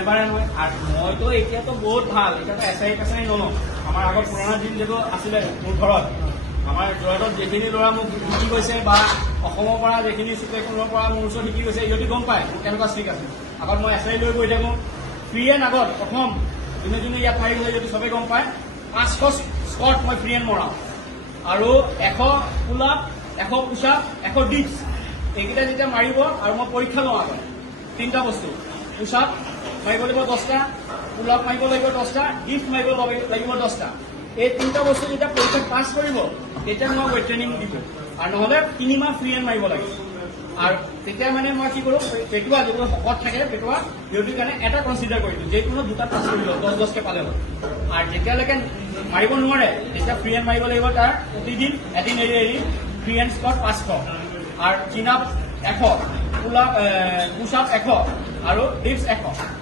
এবাৰে নহয় আৰু মইতো এতিয়াতো বহুত ভাল এতিয়াতো এছাই নলওঁ আমাৰ আগৰ পুৰণা দিন যিটো আছিলে মোৰ ঘৰত আমাৰ যোৰহাটত যিখিনি ল'ৰা মোক শিকি গৈছে বা অসমৰ পৰা যিখিনি চিটুৱেশ্যনৰ পৰা মোৰ ওচৰত শিকি গৈছে ইহঁতি গম পায় কেনেকুৱা ষ্ট্ৰিক আছে আগত মই এছাই লৈ গৈ থাকোঁ ফ্ৰী এণ্ড আগত প্ৰথম যোনে যোনে ইয়াত মাৰি গ'লে যদি চবেই গম পায় 500 স্কট মই ফ্ৰী এণ্ড মৰাওঁ আৰু 100 পুল আপ 100 পুছ আপ 100 ডিপছ এইকেইটা যেতিয়া মাৰিব আৰু মই পৰীক্ষা লওঁ আগত 3টা বস্তু পুছ আপ মাৰিব লাগিব 10টা পুল আপ মাৰিব লাগিব 10টা ডিপছ মাৰিব লাগিব 10টা এই 3টা বস্তু যেতিয়া পৰীক্ষাত পাছ কৰিব তেতিয়া মই ৱেইট ট্ৰেইনিং দিব আৰু নহ'লে 3 মাহ ফ্ৰী এণ্ড মাৰিব লাগিব আৰু তেতিয়া মানে মই কি কৰোঁ পেটুৱা যিবোৰ শকত থাকে পেটুৱা সিহঁতিৰ কাৰণে এটা কনচিডাৰ কৰি দিওঁ যিকোনো 2টা পাছ কৰি লওঁ 10-10কে পালে হ'ল আৰু যেতিয়ালৈকে মাৰিব নোৱাৰে তেতিয়া ফ্ৰী এণ্ড মাৰিব লাগিব তাৰ প্ৰতিদিন এদিন এৰি ফ্ৰী এণ্ড স্কট 500 আৰু চিন আপ 100 পুল আপ পুছ আপ 100 আৰু ডিপছ 100